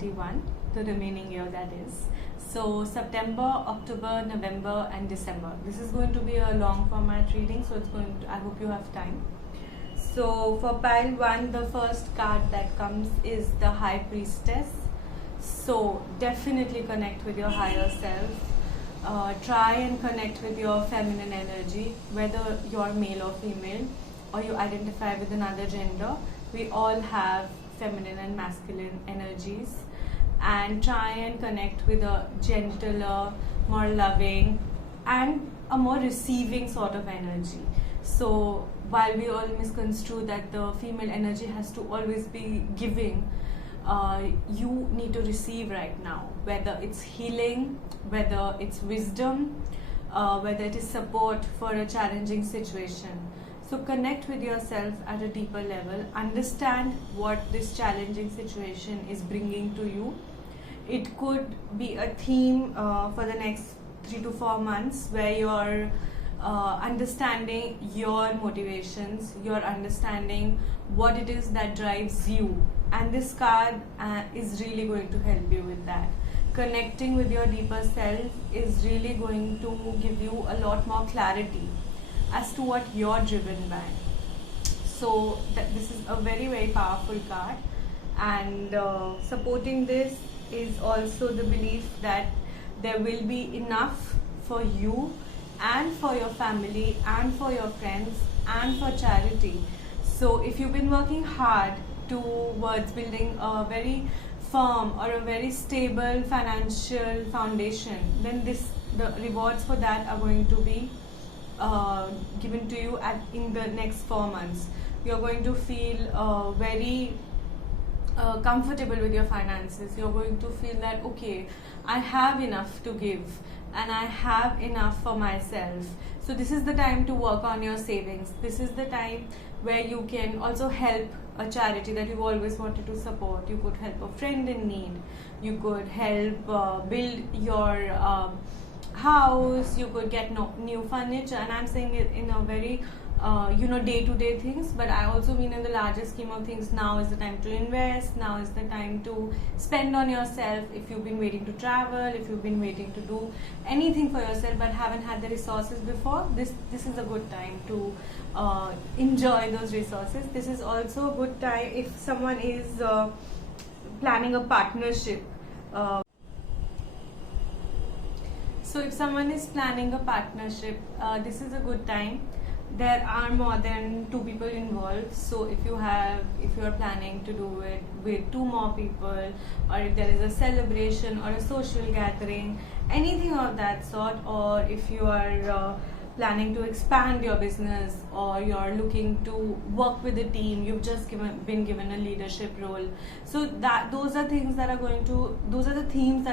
2021, the remaining year that is. So September, October, November and December. This is going to be a long format reading, so I hope you have time. So for pile 1, the first card that comes is the High Priestess. So definitely connect with your higher self. Try and connect with your feminine energy, whether you're male or female or you identify with another gender. We all have feminine and masculine energies, and try and connect with a gentler, more loving and a more receiving sort of energy. So while we all misconstrue that the female energy has to always be giving, you need to receive right now, whether it's healing, whether it's wisdom, whether it is support for a challenging situation. So connect with yourself at a deeper level, understand what this challenging situation is bringing to you. It could be a theme for the next 3 to 4 months where you're understanding your motivations, you're understanding what it is that drives you, and this card is really going to help you with that. Connecting with your deeper self is really going to give you a lot more clarity as to what you're driven by. So this is a very, very powerful card, and supporting this is also the belief that there will be enough for you and for your family and for your friends and for charity. So if you've been working hard towards building a very firm or a very stable financial foundation, then the rewards for that are going to be given to you in the next 4 months. You're going to feel very comfortable with your finances. You're going to feel that, okay, I have enough to give and I have enough for myself. So this is the time to work on your savings. This is the time where you can also help a charity that you've always wanted to support. You could help a friend in need. You could help build your house. You could get new furniture, and I'm saying it in a very day-to-day things, but I also mean in the larger scheme of things. Now is the time to invest. Now is the time to spend on yourself. If you've been waiting to travel, if you've been waiting to do anything for yourself but haven't had the resources before, this is a good time to enjoy those resources. This is also a good time if someone is planning a partnership. So if someone is planning a partnership, this is a good time. There are more than 2 people involved, so if you are planning to do it with 2 more people, or if there is a celebration or a social gathering, anything of that sort, or if you are planning to expand your business, or you're looking to work with a team, you've just been given a leadership role. So those are the themes that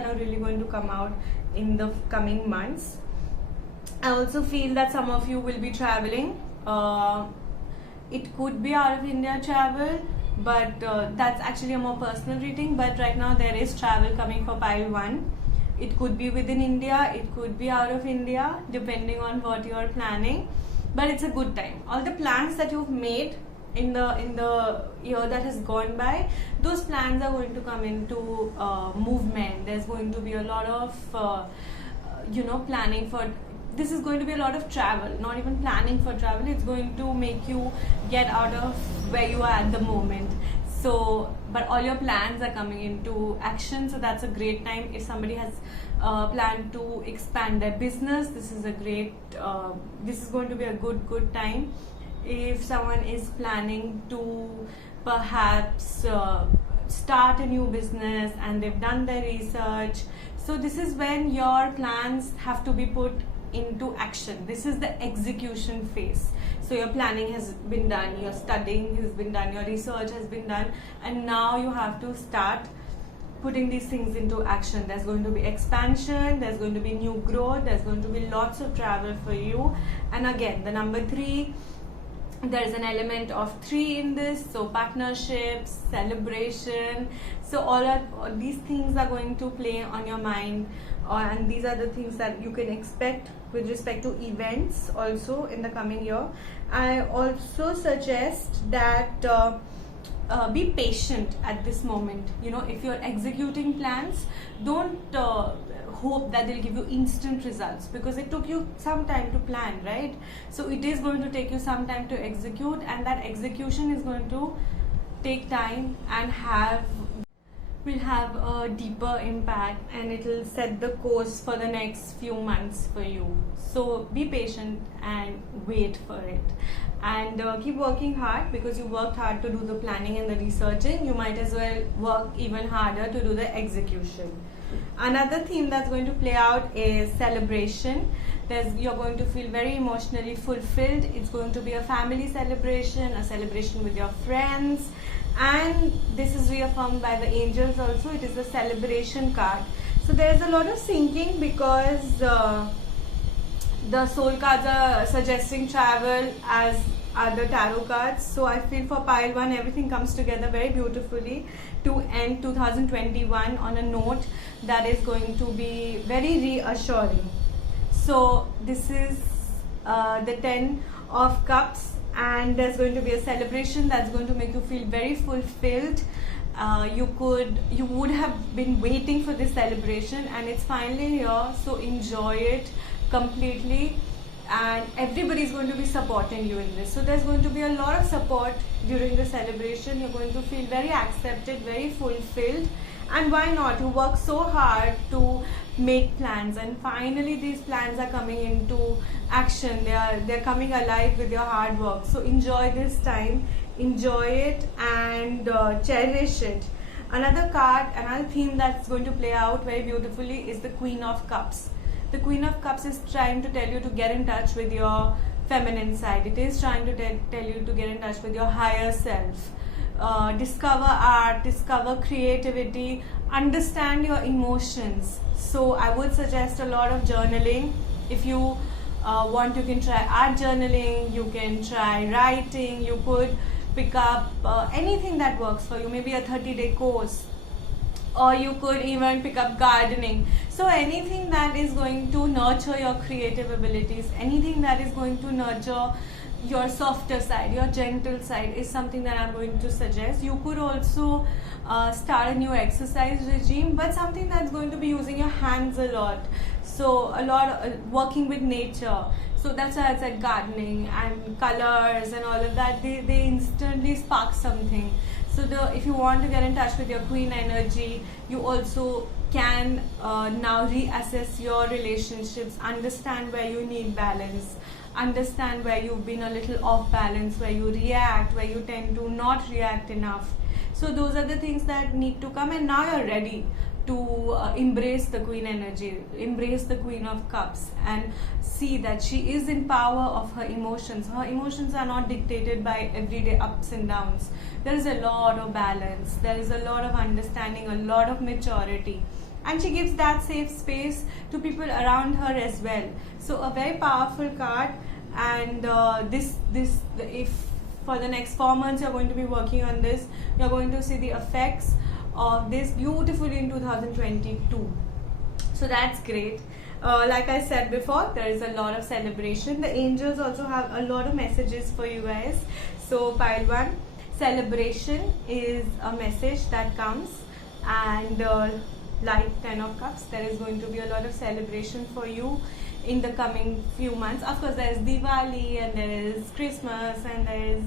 are really going to come out in the coming months. I also feel that some of you will be traveling. It could be out of India travel, but that's actually a more personal reading. But right now there is travel coming for pile 1. It could be within India, it could be out of India, depending on what you are planning. But it's a good time. All the plans that you've made in the year that has gone by, those plans are going to come into movement. There's going to be a lot of planning for. This is going to be a lot of travel, not even planning for travel. It's going to make you get out of where you are at the moment. So, but all your plans are coming into action. So that's a great time. If somebody has planned to expand their business, this is going to be a good time. If someone is planning to perhaps start a new business and they've done their research, so this is when your plans have to be put into action. This is the execution phase. So your planning has been done, your studying has been done, your research has been done, and now you have to start putting these things into action. There's going to be expansion, there's going to be new growth, there's going to be lots of travel for you. And again, the number 3, there's an element of 3 in this, so partnerships, celebration. So all these things are going to play on your mind, and these are the things that you can expect with respect to events also in the coming year. I also suggest that be patient at this moment. If you're executing plans, don't hope that they'll give you instant results, because it took you some time to plan, right? So it is going to take you some time to execute, and that execution is going to take time and will have a deeper impact, and it will set the course for the next few months for you. So be patient and wait for it, and keep working hard, because you worked hard to do the planning and the researching. You might as well work even harder to do the execution. Another theme that's going to play out is celebration. You're going to feel very emotionally fulfilled. It's going to be a family celebration, a celebration with your friends, and this is reaffirmed by the angels also. It is the celebration card. So there's a lot of syncing, because the soul cards are suggesting travel, as are the tarot cards. So I feel for pile 1, everything comes together very beautifully to end 2021 on a note that is going to be very reassuring. So this is the 10 of Cups, and there's going to be a celebration that's going to make you feel very fulfilled. You would have been waiting for this celebration, and it's finally here. So enjoy it completely, and everybody is going to be supporting you in this. So there's going to be a lot of support during the celebration. You're going to feel very accepted, very fulfilled, and why not? You work so hard to make plans, and finally these plans are coming into action. They're coming alive with your hard work. So enjoy this time, enjoy it, and cherish it. Another card, another theme that's going to play out very beautifully is the Queen of Cups. The Queen of Cups is trying to tell you to get in touch with your feminine side. It is trying to tell you to get in touch with your higher self. Discover art, discover creativity, understand your emotions. So I would suggest a lot of journaling. If you want, you can try art journaling, you can try writing, you could pick up anything that works for you, maybe a 30-day course, or you could even pick up gardening. So anything that is going to nurture your creative abilities, anything that is going to nurture your softer side, your gentle side, is something that I'm going to suggest. You could also start a new exercise regime, but something that's going to be using your hands a lot. So a lot of working with nature. So that's why I said gardening and colors and all of that. They instantly spark something. So if you want to get in touch with your queen energy, you also can now reassess your relationships, understand where you need balance, understand where you've been a little off balance, where you react, where you tend to not react enough. So those are the things that need to come, and now you're ready to embrace the queen energy, embrace the Queen of Cups, and see that she is in power of her emotions. Her emotions are not dictated by everyday ups and downs. There is a lot of balance, there is a lot of understanding, a lot of maturity, and she gives that safe space to people around her as well. So a very powerful card, and if for the next 4 months you're going to be working on this, you're going to see the effects of this beautifully in 2022. So that's great. Like I said before, there is a lot of celebration. The angels also have a lot of messages for you guys. So pile 1, celebration is a message that comes, and like 10 of Cups, there is going to be a lot of celebration for you in the coming few months. Of course, there is Diwali, and there is Christmas, and there is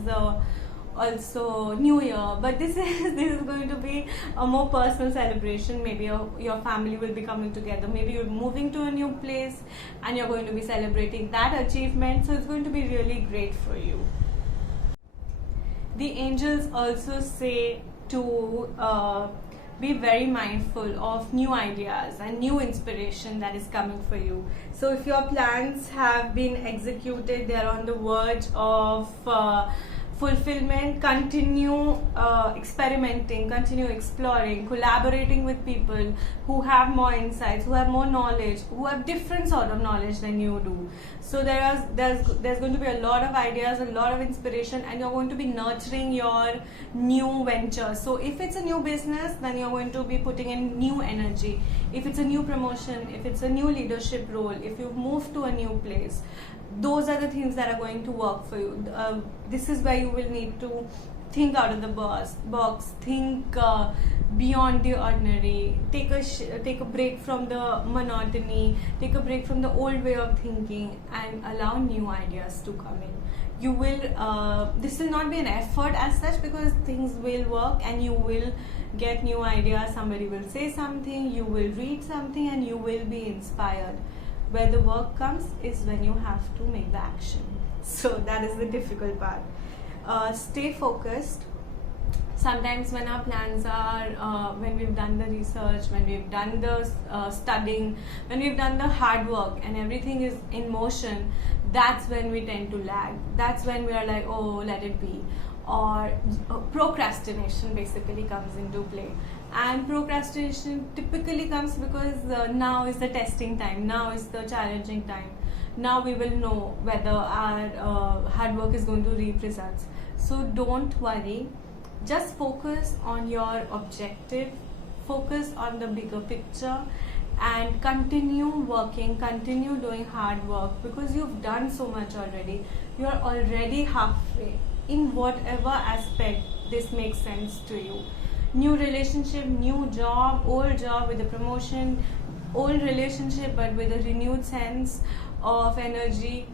also New Year, but this is going to be a more personal celebration. Maybe your family will be coming together, maybe you're moving to a new place and you're going to be celebrating that achievement. So it's going to be really great for you. The angels also say to be very mindful of new ideas and new inspiration that is coming for you. So if your plans have been executed, they're on the verge of fulfillment, continue experimenting, continue exploring, collaborating with people who have more insights, who have more knowledge, who have different sort of knowledge than you do. So there's going to be a lot of ideas, a lot of inspiration, and you're going to be nurturing your new venture. So if it's a new business, then you're going to be putting in new energy. If it's a new promotion, if it's a new leadership role, if you've moved to a new place, those are the things that are going to work for you. This is where you will need to think out of the box, think beyond the ordinary, take a break from the monotony, take a break from the old way of thinking, and allow new ideas to come in. You will this will not be an effort as such, because things will work and you will get new ideas. Somebody will say something, you will read something, and you will be inspired. Where the work comes is when you have to make the action. So that is the difficult part. Stay focused. Sometimes when our plans are, when we've done the research, when we've done the studying, when we've done the hard work and everything is in motion, that's when we tend to lag. That's when we are like, oh, let it be. Or procrastination basically comes into play. And procrastination typically comes because now is the testing time, now is the challenging time. Now we will know whether our hard work is going to reap results. So don't worry. Just focus on your objective, focus on the bigger picture, and continue working, continue doing hard work, because you've done so much already. You're already halfway in whatever aspect this makes sense to you. New relationship, new job, old job with a promotion, old relationship but with a renewed sense of energy,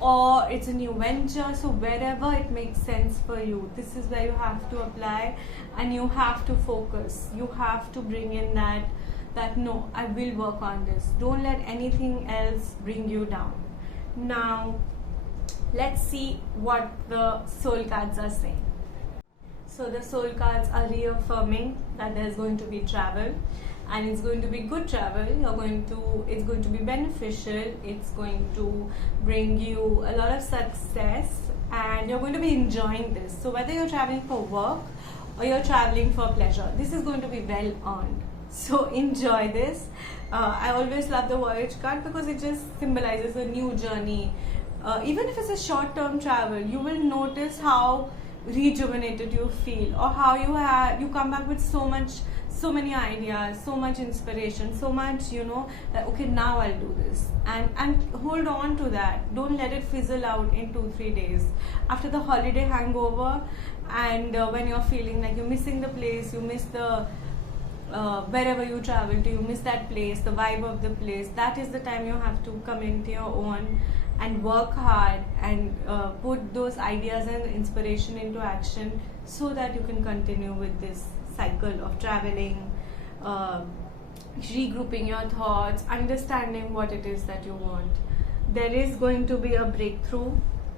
or it's a new venture. So wherever it makes sense for you, this is where you have to apply, and you have to focus. You have to bring in that no, I will work on this. Don't let anything else bring you down. Now let's see what the soul cards are saying. So the soul cards are reaffirming that there's going to be travel, and it's going to be good travel. It's going to be beneficial. It's going to bring you a lot of success, and you're going to be enjoying this. So whether you're traveling for work or you're traveling for pleasure, this is going to be well earned. So enjoy this. I always love the voyage card because it just symbolizes a new journey. Even if it's a short-term travel, you will notice how rejuvenated you feel, or how you come back with so many ideas, so much inspiration, so much, that okay, now I'll do this, and hold on to that. Don't let it fizzle out in 2-3 days after the holiday hangover, and when you're feeling like you're missing the place, you miss the wherever you travel to, you miss that place, the vibe of the place. That is the time you have to come into your own and work hard and put those ideas and inspiration into action, so that you can continue with this cycle of traveling, regrouping your thoughts, understanding what it is that you want. There is going to be a breakthrough,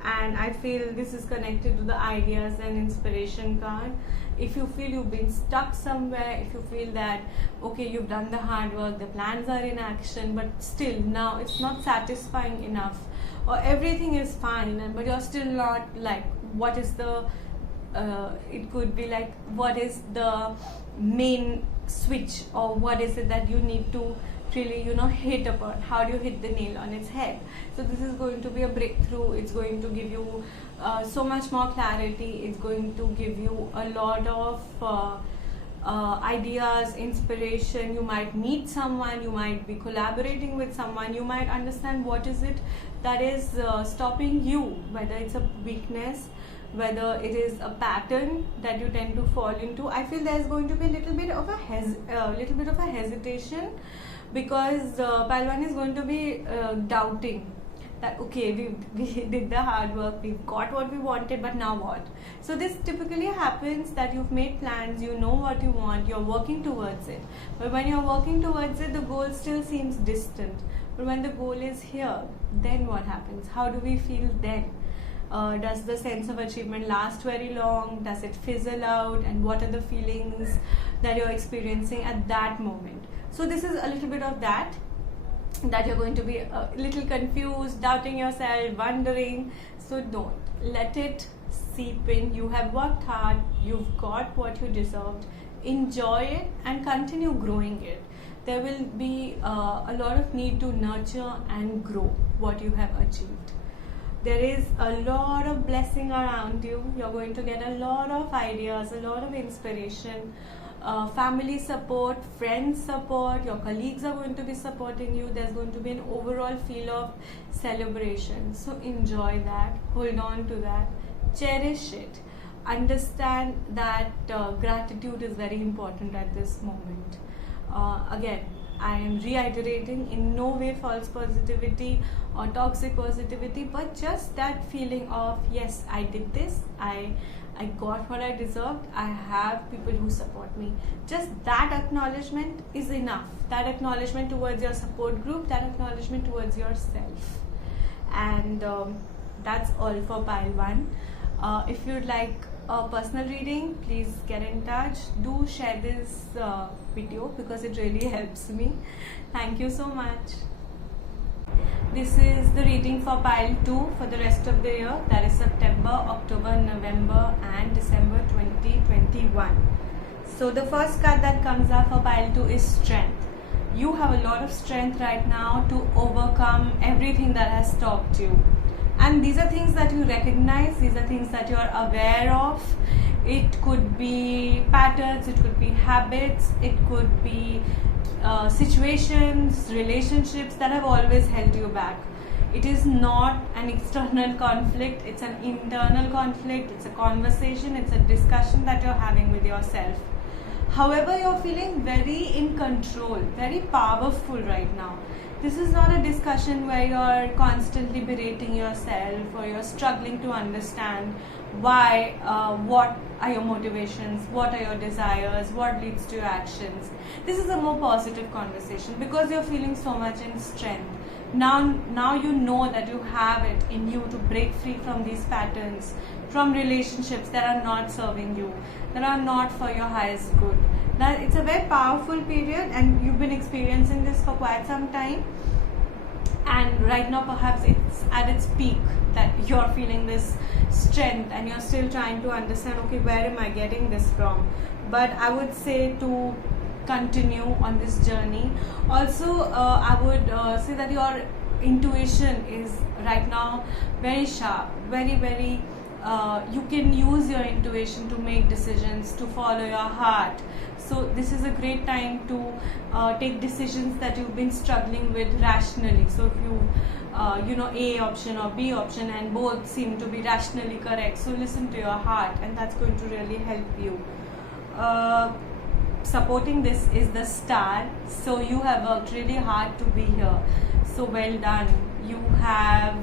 and I feel this is connected to the ideas and inspiration card. If you feel you've been stuck somewhere, if you feel that okay, you've done the hard work, the plans are in action, but still now it's not satisfying enough, or everything is fine, but you're still not like, what is the it could be like, what is the main switch, or what is it that you need to really hit upon? How do you hit the nail on its head? So this is going to be a breakthrough. It's going to give you so much more clarity. It's going to give you a lot of ideas, inspiration. You might meet someone, you might be collaborating with someone, you might understand what is it that is stopping you, whether it's a weakness, whether it is a pattern that you tend to fall into. I feel there's going to be a little bit of a hesitation, because Palwan is going to be doubting that okay, we did the hard work, we've got what we wanted, but now what? So this typically happens that you've made plans, you know what you want, you're working towards it, but when you're working towards it, the goal still seems distant. But when the goal is here, then what happens? How do we feel then? Does the sense of achievement last very long? Does it fizzle out? And what are the feelings that you're experiencing at that moment? So this is a little bit of that you're going to be a little confused, doubting yourself, wondering. So don't let it seep in. You have worked hard, you've got what you deserved. Enjoy it and continue growing it. There will be a lot of need to nurture and grow what you have achieved. There is a lot of blessing around you. You're going to get a lot of ideas, a lot of inspiration, family support, friends support, your colleagues are going to be supporting you. There's going to be an overall feel of celebration. So enjoy that, hold on to that, cherish it. understand that gratitude is very important at this moment. Again, I am reiterating, in no way false positivity or toxic positivity, but just that feeling of, yes, I did this, I got what I deserved, I have people who support me. Just that acknowledgement is enough. That acknowledgement towards your support group, that acknowledgement towards yourself. And that's all for pile 1. If you'd like a personal reading, please get in touch. Do share this video because it really helps me. Thank you so much. This is the reading for pile 2 for the rest of the year, that is September, October, November and December 2021. So the first card that comes up for pile 2 is strength. You have a lot of strength right now to overcome everything that has stopped you. And these are things that you recognize, these are things that you are aware of. It could be patterns, it could be habits, it could be situations, relationships that have always held you back. It is not an external conflict, it's an internal conflict, it's a conversation, it's a discussion that you're having with yourself. However, you're feeling very in control, very powerful right now. This is not a discussion where you're constantly berating yourself or you're struggling to understand why, what are your motivations, what are your desires, what leads to your actions. This is a more positive conversation because you're feeling so much in strength. Now you know that you have it in you to break free from these patterns, from relationships that are not serving you, that are not for your highest good. Now it's a very powerful period and you've been experiencing this for quite some time, and right now perhaps it's at its peak that you're feeling this strength and you're still trying to understand, okay, where am I getting this from? But I would say to continue on this journey. Also, I would say that your intuition is right now very sharp, very you can use your intuition to make decisions, to follow your heart. So this is a great time to take decisions that you've been struggling with rationally. So if you know A option or B option and both seem to be rationally correct, so listen to your heart and that's going to really help you. Supporting this is the star, so you have worked really hard to be here, so well done. You have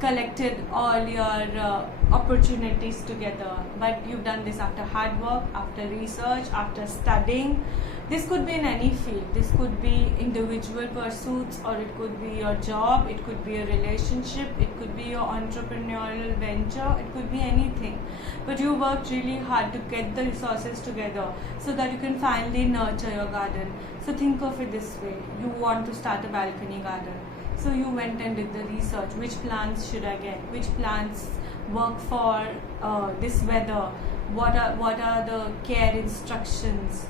collected all your opportunities together, but you've done this after hard work, after research, after studying. This could be in any field. This could be individual pursuits, or it could be your job, it could be a relationship, it could be your entrepreneurial venture, it could be anything. But you worked really hard to get the resources together so that you can finally nurture your garden. So think of it this way: you want to start a balcony garden. So you went and did the research. Which plants should I get? Which plants work for this weather? What are the care instructions?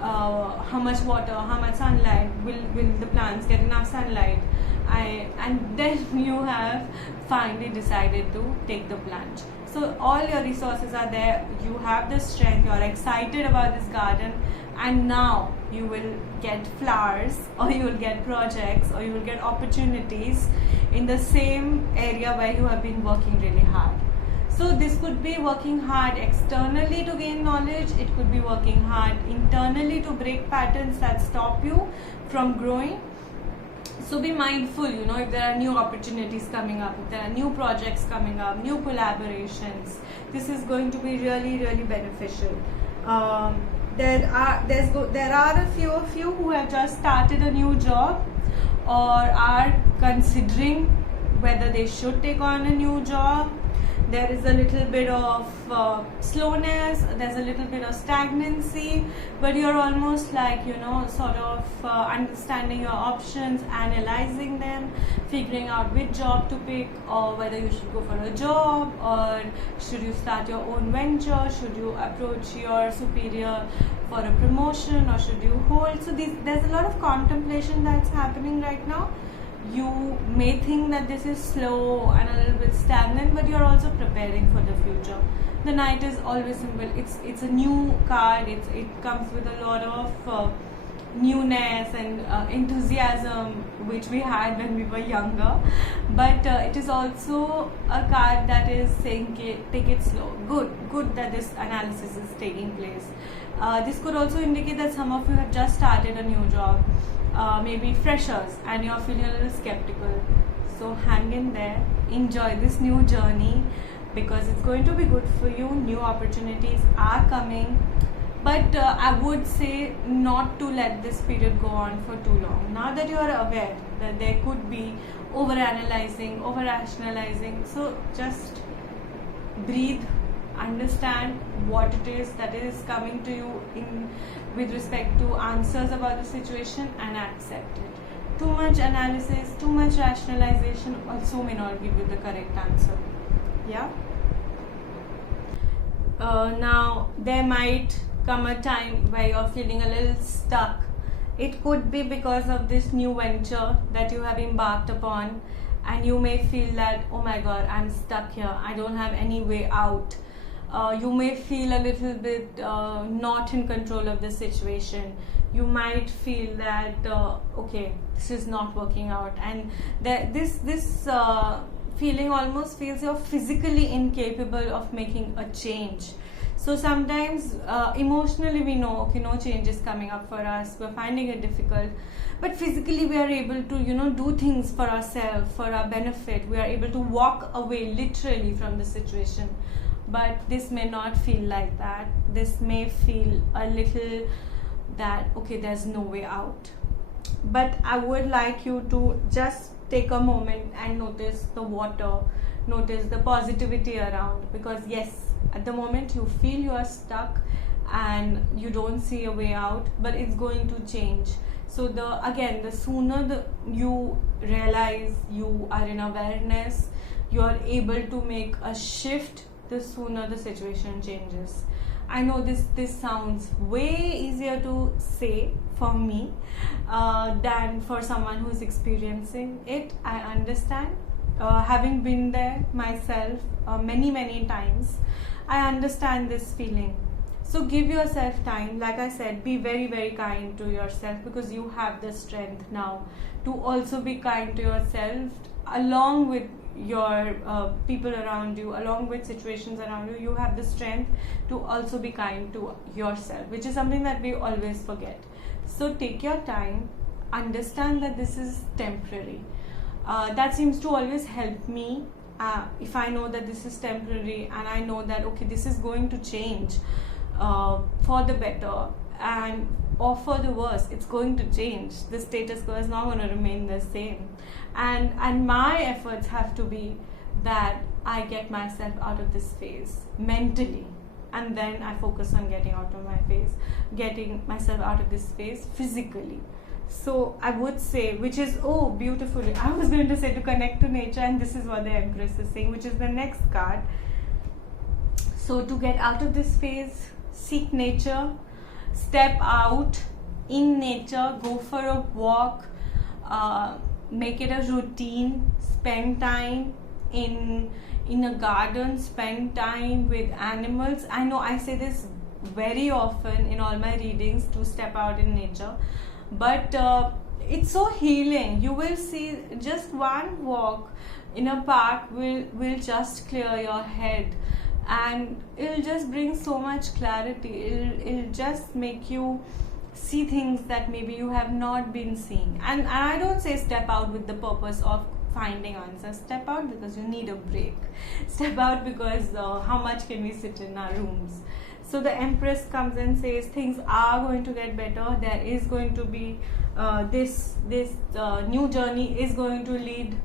How much water? How much sunlight? Will the plants get enough sunlight? And then you have finally decided to take the plunge. So all your resources are there. You have the strength. You're excited about this garden. And now you will get flowers, or you will get projects, or you will get opportunities in the same area where you have been working really hard. So this could be working hard externally to gain knowledge. It could be working hard internally to break patterns that stop you from growing. So be mindful, if there are new opportunities coming up, if there are new projects coming up, new collaborations. This is going to be really, really beneficial. There are a few of you who have just started a new job or are considering whether they should take on a new job. There is a little bit of slowness, there's a little bit of stagnancy, but you're almost like, sort of understanding your options, analyzing them, figuring out which job to pick, or whether you should go for a job, or should you start your own venture, should you approach your superior for a promotion, or should you hold. So there's a lot of contemplation that's happening right now. You may think that this is slow and a little bit stagnant, but you're also preparing for the future. The Knight is always symbol. It's a new card. It comes with a lot of newness and enthusiasm which we had when we were younger, but it is also a card that is saying take it slow. Good that this analysis is taking place. This could also indicate that some of you have just started a new job, maybe freshers, and you're feeling a little skeptical. So hang in there, enjoy this new journey, because it's going to be good for you. New opportunities are coming, but I would say not to let this period go on for too long. Now that you are aware that there could be over-analyzing, over-rationalizing, so just breathe, understand what it is that is coming to you with respect to answers about the situation, and accept it. Too much analysis, too much rationalization also may not give you the correct answer. Yeah. Now there might come a time where you're feeling a little stuck. It could be because of this new venture that you have embarked upon, and you may feel that, oh my god, I'm stuck here, I don't have any way out. You may feel a little bit not in control of the situation. You might feel that okay, this is not working out, and this feeling almost feels you're physically incapable of making a change. So sometimes emotionally we know, okay, no change is coming up for us, we're finding it difficult, but physically we are able to do things for ourselves, for our benefit. We are able to walk away literally from the situation. But this may not feel like that. This may feel a little that, okay, there's no way out. But I would like you to just take a moment and notice the water, notice the positivity around, because yes, at the moment you feel you are stuck and you don't see a way out, but it's going to change. So the sooner you realize you are in awareness, you are able to make a shift, the sooner the situation changes. I know this sounds way easier to say for me than for someone who's experiencing it. I understand. Having been there myself many times, I understand this feeling. So give yourself time. Like I said, be very kind to yourself, because you have the strength now to also be kind to yourself, along with your people around you, along with situations around you. You have the strength to also be kind to yourself, which is something that we always forget. So take your time, understand that this is temporary. That seems to always help me. If I know that this is temporary, and I know that okay, this is going to change for the better, or for the worse, it's going to change. The status quo is not going to remain the same, and my efforts have to be that I get myself out of this phase mentally, and then I focus on getting myself out of this phase physically. So I would say, which is, oh, beautifully, I was going to say to connect to nature, and this is what the Empress is saying, which is the next card. So to get out of this phase, seek nature, step out in nature, go for a walk, make it a routine, spend time in a garden, spend time with animals. I know I say this very often in all my readings, to step out in nature, but it's so healing. You will see just one walk in a park will just clear your head, and it'll just bring so much clarity. It'll just make you see things that maybe you have not been seeing. And I don't say step out with the purpose of finding answers. Step out because you need a break. Step out because how much can we sit in our rooms? So the Empress comes and says things are going to get better. There is going to be this new journey is going to lead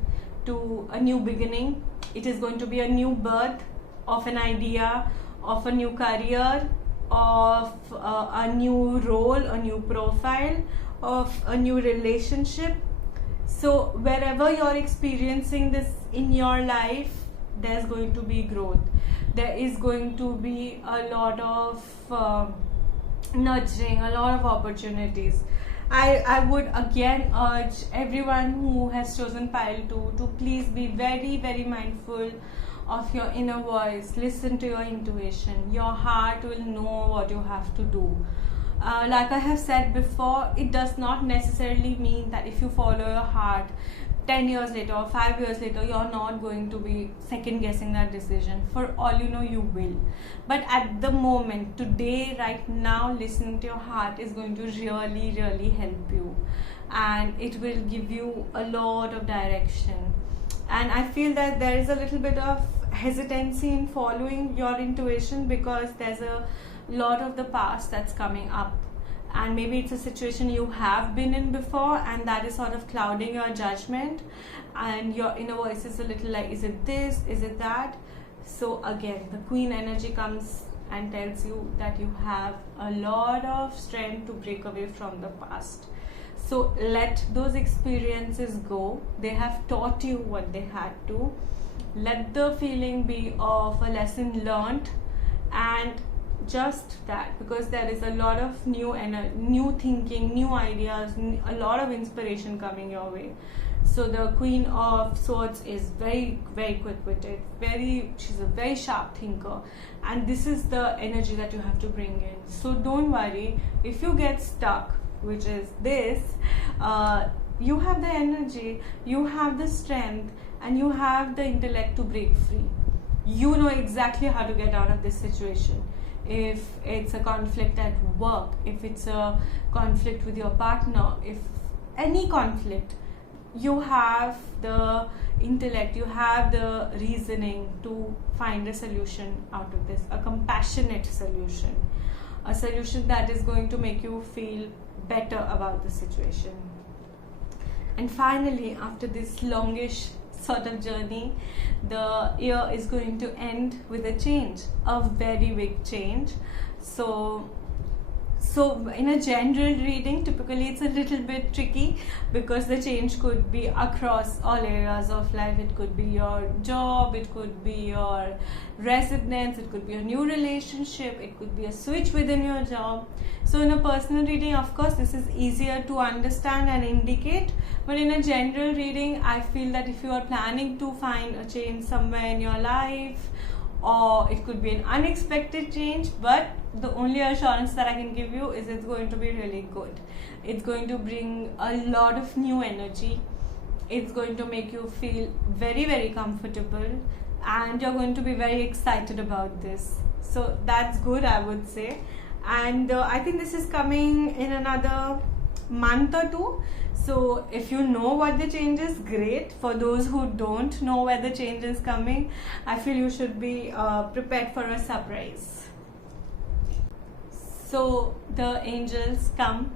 to a new beginning. It is going to be a new birth of an idea, of a new career, of a new role, a new profile, of a new relationship. So wherever you're experiencing this in your life, there's going to be growth. There is going to be a lot of nurturing, a lot of opportunities. I would again urge everyone who has chosen pile 2 to please be very mindful of your inner voice. Listen to your intuition. Your heart will know what you have to do. Like I have said before, it does not necessarily mean that if you follow your heart 10 years later or 5 years later, you're not going to be second guessing that decision. For all you know, you will. But at the moment, today, right now, listening to your heart is going to really, really help you. And it will give you a lot of direction. And I feel that there is a little bit of hesitancy in following your intuition because there's a lot of the past that's coming up, and maybe it's a situation you have been in before, and that is sort of clouding your judgment, and your inner voice is a little like, is it this, is it that? So again, the Queen energy comes and tells you that you have a lot of strength to break away from the past. So let those experiences go. They have taught you what they had to. Let the feeling be of a lesson learned, and just that, because there is a lot of new thinking, new ideas, a lot of inspiration coming your way. So the Queen of Swords is very, very quick-witted, she's a very sharp thinker, and this is the energy that you have to bring in. So don't worry if you get stuck, which is this, you have the energy, you have the strength, and you have the intellect to break free. You know exactly how to get out of this situation. If it's a conflict at work, if it's a conflict with your partner, if any conflict, you have the intellect, you have the reasoning to find a solution out of this, a compassionate solution, a solution that is going to make you feel better about the situation. And finally, after this longish sort of journey, the year is going to end with a change, a very big change. So in a general reading, typically it's a little bit tricky because the change could be across all areas of life. It could be your job, it could be your residence, it could be a new relationship, it could be a switch within your job. So in a personal reading, of course, this is easier to understand and indicate, but in a general reading, I feel that if you are planning to find a change somewhere in your life, or it could be an unexpected change, but the only assurance that I can give you is it's going to be really good. It's going to bring a lot of new energy. It's going to make you feel very, very comfortable, and you're going to be very excited about this. So that's good, I would say. And I think this is coming in another month or two. So if you know what the change is, great. For those who don't know where the change is coming, I feel you should be prepared for a surprise. So the angels come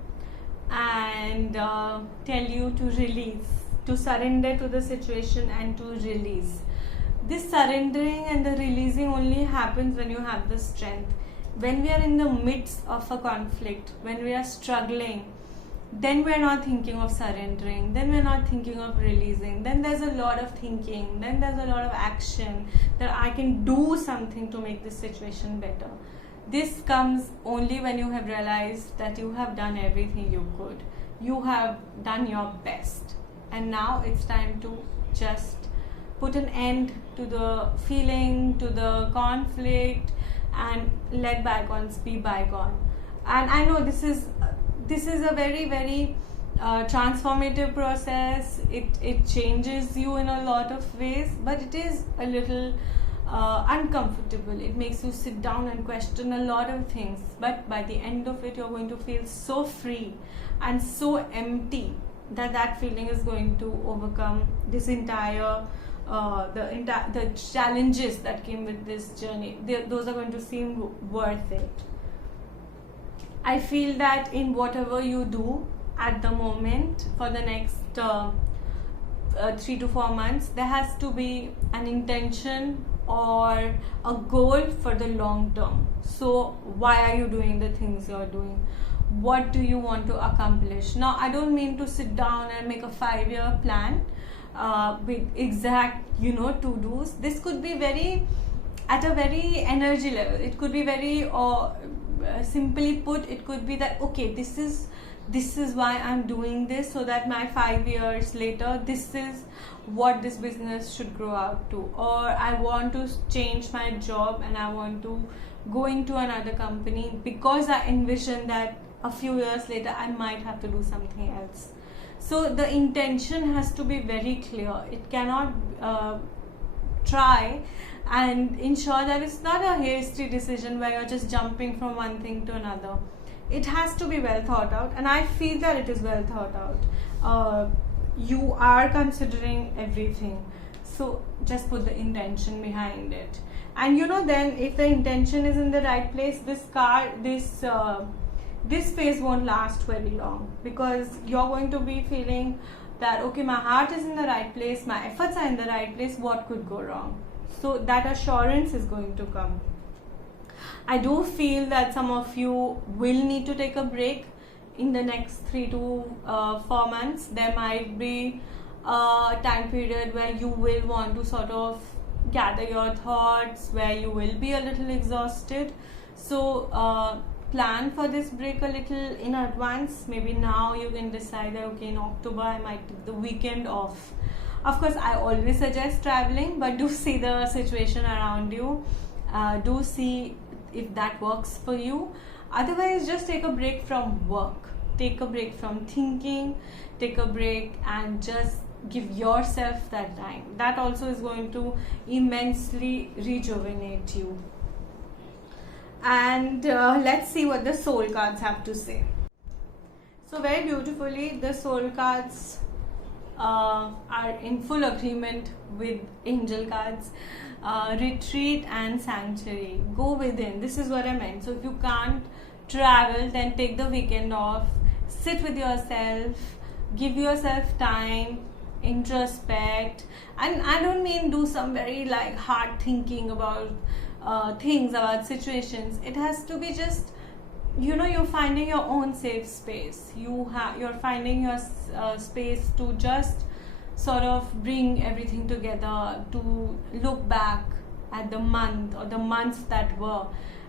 and tell you to release, to surrender to the situation and to release. This surrendering and the releasing only happens when you have the strength. When we are in the midst of a conflict, when we are struggling, then we're not thinking of surrendering, then we're not thinking of releasing, then there's a lot of thinking, then there's a lot of action that I can do something to make this situation better. This comes only when you have realized that you have done everything you could. You have done your best, and now it's time to just put an end to the feeling, to the conflict, and let bygones be bygone. And I know this is a very, very transformative process. It changes you in a lot of ways, but it is a little uncomfortable. It makes you sit down and question a lot of things, but by the end of it, you're going to feel so free and so empty that feeling is going to overcome this entire the challenges that came with this journey. Those are going to seem worth it. I feel that in whatever you do at the moment for the next 3 to 4 months, there has to be an intention or a goal for the long term. So why are you doing the things you're doing? What do you want to accomplish? Now, I don't mean to sit down and make a 5-year plan with exact, to-dos. This could be at a very energy level. It could be very simply put, it could be that, okay, this is why I'm doing this, so that my 5 years later, this is what this business should grow out to. Or I want to change my job and I want to go into another company because I envision that a few years later I might have to do something else. So the intention has to be very clear. It cannot try and ensure that it's not a hasty decision where you're just jumping from one thing to another. It has to be well thought out, and I feel that it is well thought out. You are considering everything, so just put the intention behind it. And then if the intention is in the right place, this phase won't last very long, because you're going to be feeling that, okay, my heart is in the right place, my efforts are in the right place, what could go wrong? So that assurance is going to come. I do feel that some of you will need to take a break in the next 3 to 4 months. There might be a time period where you will want to sort of gather your thoughts, where you will be a little exhausted. So plan for this break a little in advance. Maybe now you can decide that, okay, in October I might take the weekend off. Of course, I always suggest traveling, but do see the situation around you. Do see if that works for you. Otherwise, just take a break from work, take a break from thinking, take a break and just give yourself that time. That also is going to immensely rejuvenate you. And let's see what the soul cards have to say. So very beautifully, the soul cards are in full agreement with angel cards. Retreat and sanctuary. Go within. This is what I meant. So if you can't travel, then take the weekend off. Sit with yourself. Give yourself time. Introspect. And I don't mean do some very hard thinking about things, about situations. It has to be just, you're finding your own safe space. You're finding your space to just sort of bring everything together, to look back at the month or the months that were,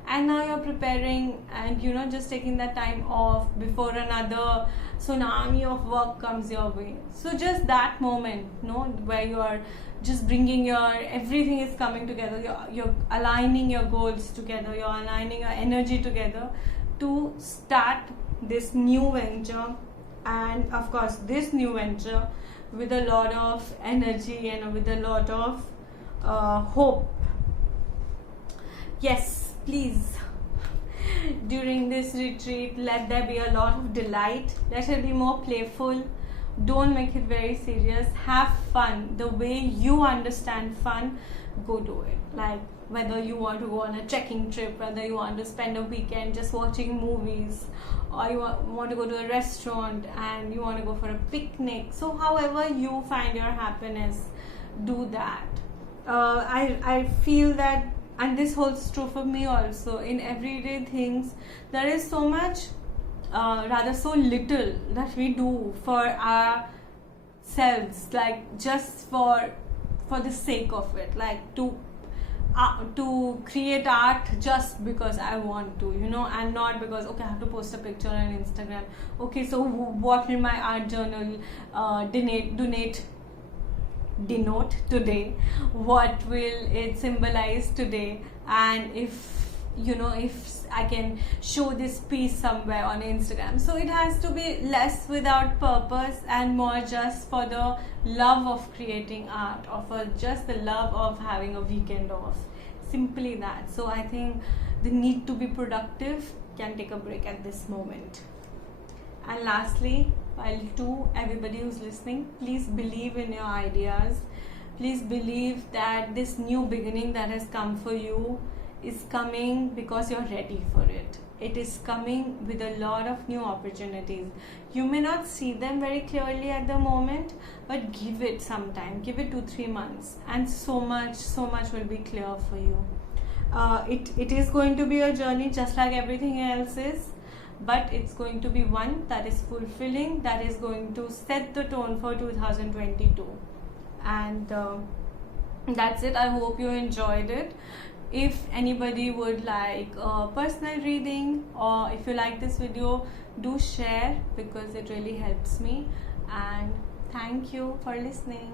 and now you're preparing and just taking that time off before another tsunami of work comes your way. So just that moment, where you are just bringing everything is coming together, you're aligning your goals together, you're aligning your energy together to start this new venture. And of course, this new venture with a lot of energy and with a lot of hope. Yes, please, during this retreat, let there be a lot of delight. Let it be more playful. Don't make it very serious. Have fun. The way you understand fun, go do it. Like whether you want to go on a trekking trip, whether you want to spend a weekend just watching movies, or you want to go to a restaurant and you want to go for a picnic. So however you find your happiness, do that. I feel that, and this holds true for me also, in everyday things there is so much, rather so little that we do for ourselves, like just for the sake of it, like to create art just because I want to, and not because, okay, I have to post a picture on Instagram. Okay, so what will my art journal denote today? What will it symbolize today? And if I can show this piece somewhere on Instagram. So it has to be less without purpose and more just for the love of creating art, or for just the love of having a weekend off. Simply that. So I think the need to be productive can take a break at this moment. And lastly, everybody who's listening, please believe in your ideas. Please believe that this new beginning that has come for you is coming because you're ready for it. It is coming with a lot of new opportunities. You may not see them very clearly at the moment, but give it some time. Give it 2-3 months, and so much will be clear for you. It is going to be a journey just like everything else is, but it's going to be one that is fulfilling, that is going to set the tone for 2022. And that's it. I hope you enjoyed it. If anybody would like a personal reading, or if you like this video, do share, because it really helps me. And thank you for listening.